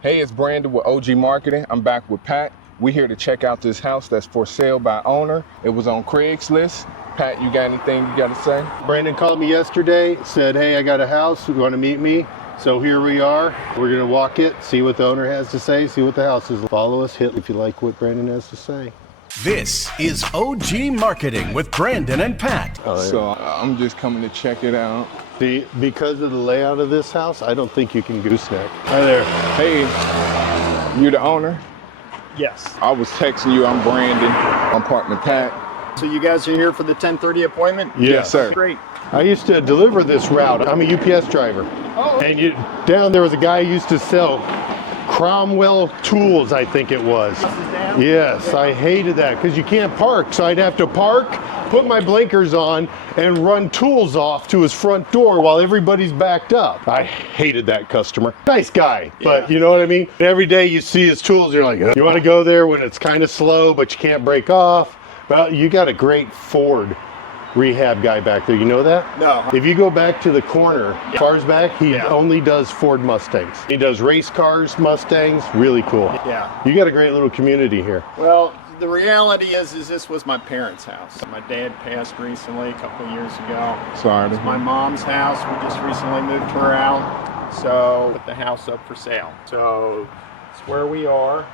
Hey, it's Brandon with OG Marketing. I'm back with Pat. We're here to check out this house that's for sale by owner. It was on Craigslist. Pat, you got anything you got to say? Brandon called me yesterday, said, hey, I got a house, you want to meet me? So here we are. We're going to walk it, see what the owner has to say, see what the house is. Follow us, hit if you like what Brandon has to say. This is OG Marketing with Brandon and Pat. So I'm just coming to check it out. See, because of the layout of this house, I don't think you can gooseneck. Hi there. Hey, you the owner? Yes. I was texting you. I'm Brandon. I'm partner Pat. So you guys are here for the 10:30 appointment? Yes, sir. Great. I used to deliver this route. I'm a UPS driver. Oh. And down there was a guy who used to sell Cromwell tools, I think it was. Yes, I hated that because you can't park. So I'd have to park, put my blinkers on, and run tools off to his front door while everybody's backed up. I hated that customer. Nice guy, but you know what I mean? Every day you see his tools, you're like, you want to go there when it's kind of slow, but you can't break off. Well, you got a great Ford rehab guy back there. You know that? No. If you go back to the corner, far back, he only does Ford Mustangs. He does race cars, Mustangs, really cool. Yeah. You got a great little community here. Well, the reality is this was my parents' house. My dad passed recently, a couple of years ago. Sorry. It's my mom's house. We just recently moved her out. So put the house up for sale. So it's where we are.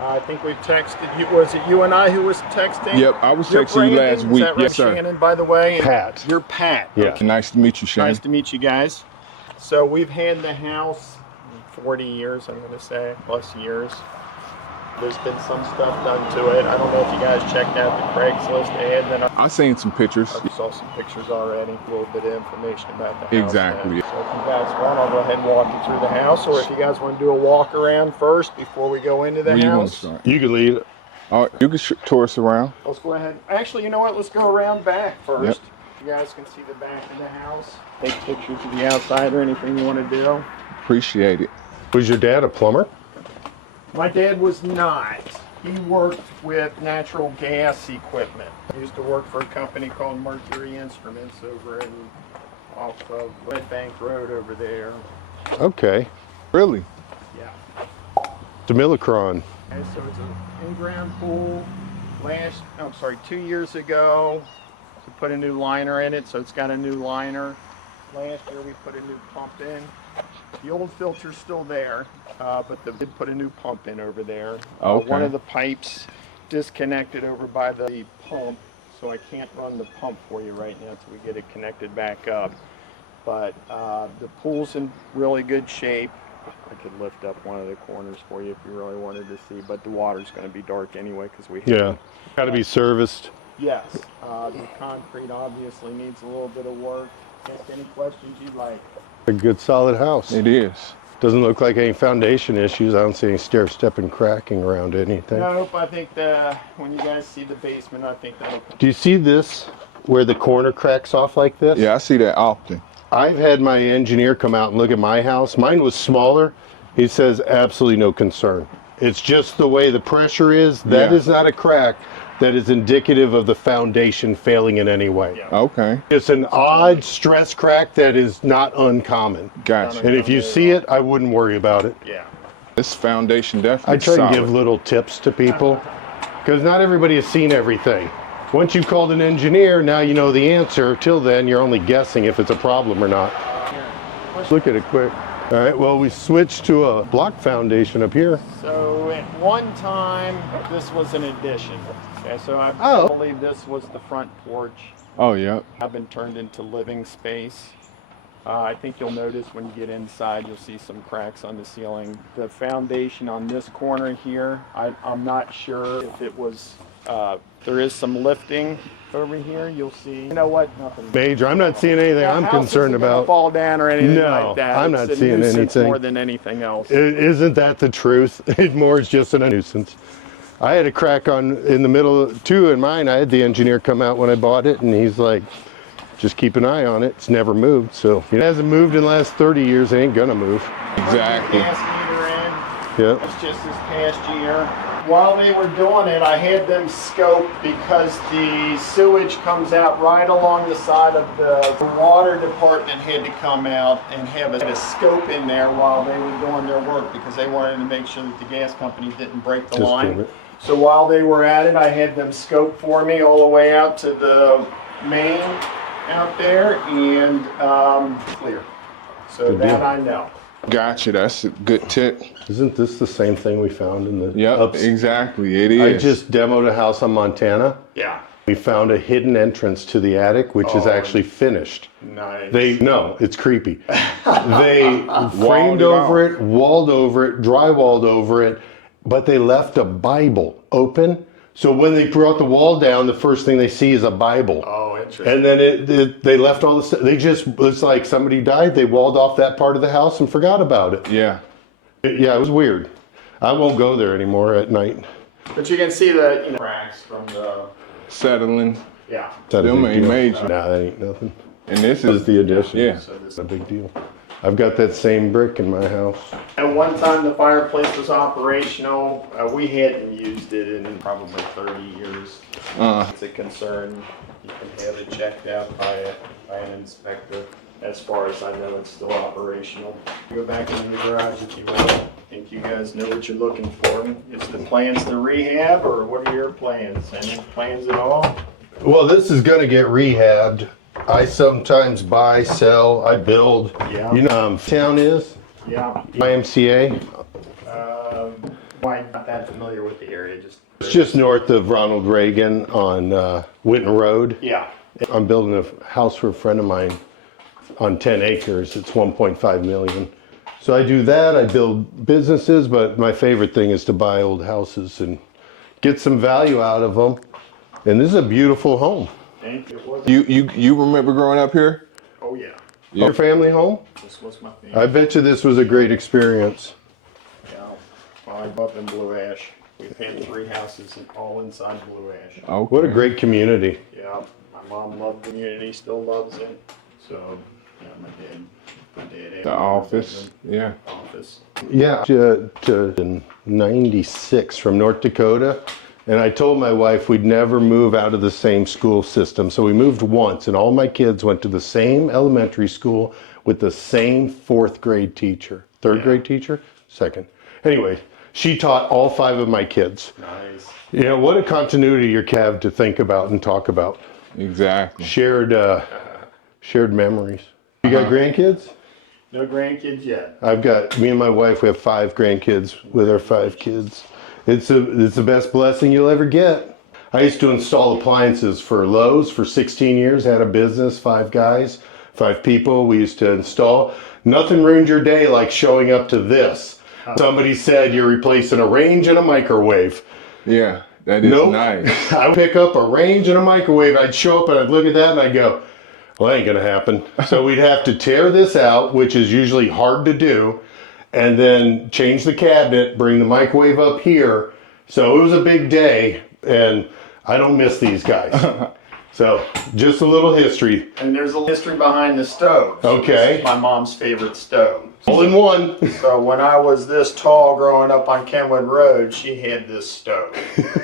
I think we've texted you. Was it you and I who was texting? Yep, I was You're texting you Brandon? last Is week. that right, Yes, sir. Shannon, by the way? Pat. You're Pat. Yeah. Okay. Nice to meet you, Shane. Nice to meet you guys. So we've had the house 40 years, I'm going to say, plus years. There's been some stuff done to it. I don't know if you guys checked out the Craigslist ad. Then I seen some pictures. I saw some pictures already, a little bit of information about the house. Exactly. So if you guys want, I'll go ahead and walk you through the house, or if you guys want to do a walk around first before we go into the Where you want to house. start? You can lead it. All right, you can tour us around. Let's go ahead. Actually, you know what? Let's go around back first. Yep. You guys can see the back of the house. Take pictures of the outside or anything you want to do. Appreciate it. Was your dad a plumber? My dad was not. He worked with natural gas equipment. He used to work for a company called Mercury Instruments over off of Red Bank Road over there. Okay. Really? Yeah. Demillicron. Okay, so it's an in-ground pool. 2 years ago, we put a new liner in it, so it's got a new liner. Last year we put a new pump in. The old filter's still there, but they did put a new pump in over there. Okay. One of the pipes disconnected over by the pump, so I can't run the pump for you right now until we get it connected back up. But the pool's in really good shape. I could lift up one of the corners for you if you really wanted to see, but the water's going to be dark anyway because we Yeah. Got to be serviced. Yes, the concrete obviously needs a little bit of work. Ask any questions you'd like. A good solid house. It is. Doesn't look like any foundation issues. I don't see any stair stepping cracking around anything. Nope, I think when you guys see the basement, I think that'll come. Do you see this where the corner cracks off like this? Yeah, I see that often. I've had my engineer come out and look at my house. Mine was smaller. He says absolutely no concern. It's just the way the pressure is. That is not a crack. That is indicative of the foundation failing in any way. Yeah. Okay. It's an odd stress crack that is not uncommon. Gotcha. And if you see it, I wouldn't worry about it. Yeah. This foundation definitely I try solid. to give little tips to people because not everybody has seen everything. Once you've called an engineer, now you know the answer. Till then, you're only guessing if it's a problem or not. Look at it quick. All right, well, we switched to a block foundation up here. So at one time, this was an addition. Okay, so I believe this was the front porch. Oh, yeah. I've been turned into living space. I think you'll notice when you get inside, you'll see some cracks on the ceiling. The foundation on this corner here, I'm not sure if it was, there is some lifting over here. You'll see. You know what? Nothing Major, I'm not seeing anything I'm concerned about. Fall down or anything No, like that. I'm It's not a seeing nuisance anything. more than anything else. Isn't that the truth? It more is just a nuisance. I had a crack in the middle too in mine. I had the engineer come out when I bought it, and he's like, just keep an eye on it. It's never moved. So if it hasn't moved in the last 30 years, it ain't gonna move. Exactly. Gas meter in. Yeah. It's just this past year. While they were doing it, I had them scope because the sewage comes out right along the side of the water department had to come out and have a scope in there while they were doing their work because they wanted to make sure that the gas company didn't break the line. So while they were at it, I had them scope for me all the way out to the main out there and clear. So Good that deal. I know. Gotcha. That's a good tip. Isn't this the same thing we found in the Yep, exactly. It is. I just demoed a house on Montana. Yeah. We found a hidden entrance to the attic, which is actually finished. Nice. No, it's creepy. They framed it over off. it, walled over it, drywalled over it, but they left a Bible open. So when they brought the wall down, the first thing they see is a Bible. Oh, interesting. And then they left all the, it's like somebody died, they walled off that part of the house and forgot about it. Yeah. Yeah, it was weird. I won't go there anymore at night. But you can see the cracks from the Settling. yeah. That Them ain't major. Nah, that ain't nothing. And this This is is the addition. yeah. So this, It's a big deal. I've got that same brick in my house. at one time the fireplace was operational. We hadn't used it in probably 30 years. It's a concern. You can have it checked out by an inspector. As far as I know, it's still operational. Go back into the garage if you want. I think you guys know what you're looking for. Is the plans to rehab or what are your plans? Any plans at all? Well, this is gonna get rehabbed. I sometimes buy, sell, I build. Yeah. You know, town is Yeah. YMCA. Why not that familiar with the area? It's just north of Ronald Reagan on Winton Road. Yeah. I'm building a house for a friend of mine on 10 acres. It's 1.5 million. So I do that. I build businesses, but my favorite thing is to buy old houses and get some value out of them. And this is a beautiful home. Thank you. You remember growing up here? Oh yeah. Your family home? This was my family. I bet you this was a great experience. Yeah. Well, I grew up in Blue Ash. We've had 3 houses all inside Blue Ash. Oh, What a great community. Yeah. My mom loved the community, still loves it. So, yeah, my dad had the a office. Yeah. office. Yeah, in 96 from North Dakota. And I told my wife we'd never move out of the same school system. So we moved once, and all my kids went to the same elementary school with the same 4th grade teacher. 3rd grade teacher? 2nd. Anyway, she taught all 5 of my kids. Nice. You know, what a continuity you have to think about and talk about. Exactly. Shared memories. You got grandkids? No grandkids yet. Me and my wife, we have 5 grandkids with our 5 kids. It's the best blessing you'll ever get. I used to install appliances for Lowe's for 16 years, had a business, 5 guys, 5 people. We used to install. Nothing ruined your day like showing up to this. Somebody said you're replacing a range and a microwave. Yeah, that is Nope. nice. I would pick up a range and a microwave. I'd show up and I'd look at that and I'd go, well, that ain't gonna happen. So we'd have to tear this out, which is usually hard to do, and then change the cabinet, bring the microwave up here. So it was a big day, and I don't miss these guys. So just a little history. And there's a history behind the stove. So Okay. This is my mom's favorite stove. All in one. So when I was this tall growing up on Kenwood Road, she had this stove.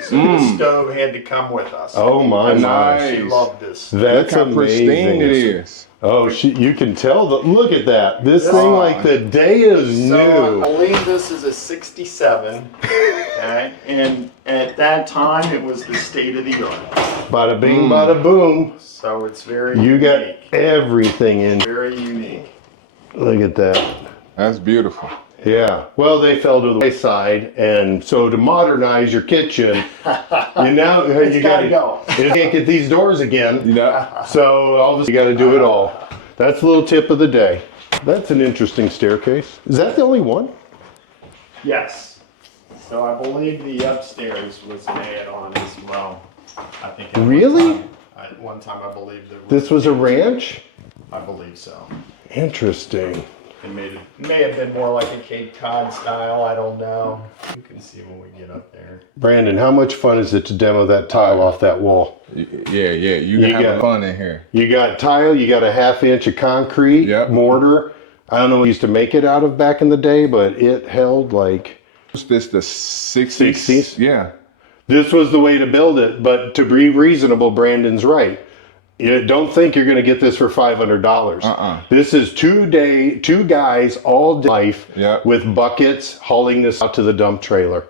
So this stove had to come with us. Oh my, Nice. She loved this. That's Look how pristine amazing. it is. Oh, you can tell. Look at that. This This- thing, like the day is So I new. believe this is a 67. Okay. And at that time, it was the state of the art. Bada bing, bada boom. So it's very You got unique. everything in. Very unique. Look at that. That's beautiful. Yeah. Well, they fell to the wayside, and so to modernize your kitchen, you It's gotta go. You can't get these doors again. You know? So all of a sudden, you got to do it all. That's the little tip of the day. That's an interesting staircase. Is that the only one? Yes. So I believe the upstairs was an add-on as well. I think. Really? At one time, I believe there was. This was a ranch? I believe so. Interesting. It may have been more like a Cape Cod style. I don't know. You can see when we get up there. Brandon, how much fun is it to demo that tile off that wall? Yeah. You can You got have it. fun in here. You got tile, you got a 1/2 inch of concrete, Yep. mortar. I don't know what we used to make it out of back in the day, but it held like Was this the 60s? 60s? Yeah. This was the way to build it, but to be reasonable, Brandon's right. You don't think you're going to get this for $500. This is 2 guys all day life with buckets hauling this out to the dump trailer.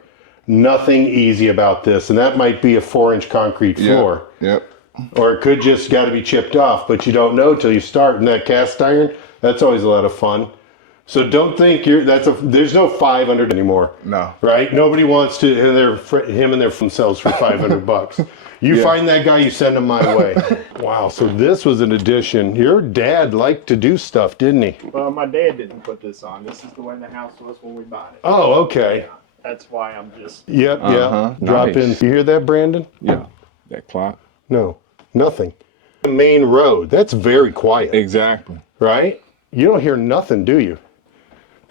Nothing easy about this, and that might be a 4-inch concrete floor. Yep. Or it could just got to be chipped off, but you don't know till you start. And that cast iron, that's always a lot of fun. So don't think there's no 500 anymore. No. Right? Nobody wants to him and their themselves for $500. You find that guy, you send him my way. Wow. So this was an addition. Your dad liked to do stuff, didn't he? Well, my dad didn't put this on. This is the way the house was when we bought it. Oh, okay. Yeah, that's why I'm just. Yep. Yeah. Drop in. You hear that, Brandon? Yeah. That clock. No, nothing. The main road. That's very quiet. Exactly. Right? You don't hear nothing, do you?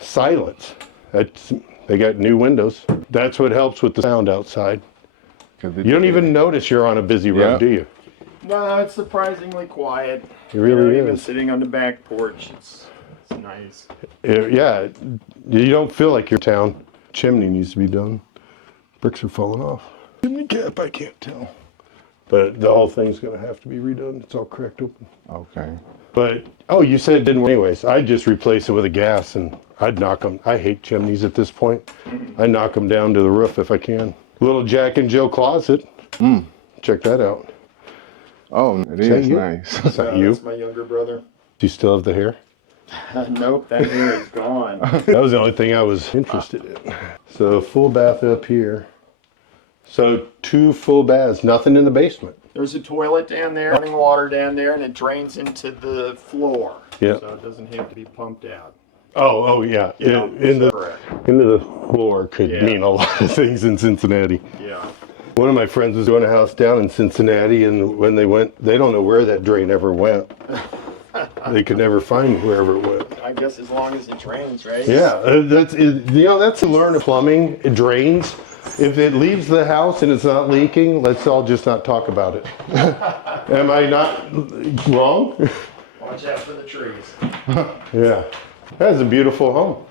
Silence. They got new windows. That's what helps with the sound outside. You don't even notice you're on a busy road, do you? No, it's surprisingly quiet. It really is. Even sitting on the back porch, it's nice. Yeah, you don't feel like you're in town. Chimney needs to be done. Bricks are falling off. Chimney cap, I can't tell. But the whole thing's going to have to be redone. It's all cracked open. Okay. But, oh, you said it didn't work anyways. I'd just replace it with a gas and I'd knock them. I hate chimneys at this point. I knock them down to the roof if I can. Little Jack and Jill closet. Check that out. Oh, it is nice. Is that you? That's my younger brother. Do you still have the hair? Nope, that hair is gone. That was the only thing I was interested in. So full bath up here. So 2 full baths, nothing in the basement. There's a toilet down there, running water down there, and it drains into the floor. Yeah. So it doesn't have to be pumped out. Oh yeah. Into the floor could mean a lot of things in Cincinnati. Yeah. One of my friends was doing a house down in Cincinnati, and when they went, they don't know where that drain ever went. They could never find wherever it went. I guess as long as it drains, right? Yeah, that's to learn of plumbing. It drains. If it leaves the house and it's not leaking, let's all just not talk about it. Am I not wrong? Watch out for the trees. Yeah, that's a beautiful home.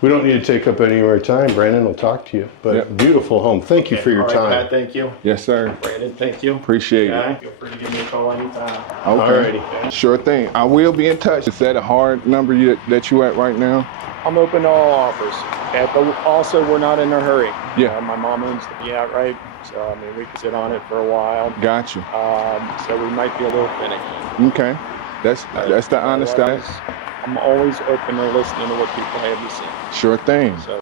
We don't need to take up any more time. Brandon will talk to you, but beautiful home. Thank you for your time. Pat, thank you. Yes, sir. Brandon, thank you. Appreciate it. Feel free to give me a call anytime. Okay. Alrighty. Sure thing. I will be in touch. Is that a hard number that you at right now? I'm open to all offers. Okay, but also we're not in a hurry. Yeah. My mom owns the outright, so I mean we could sit on it for a while. Gotcha. So we might be a little finicky. Okay. That's the honest. I'm always open to listening to what people have to say. Sure thing. So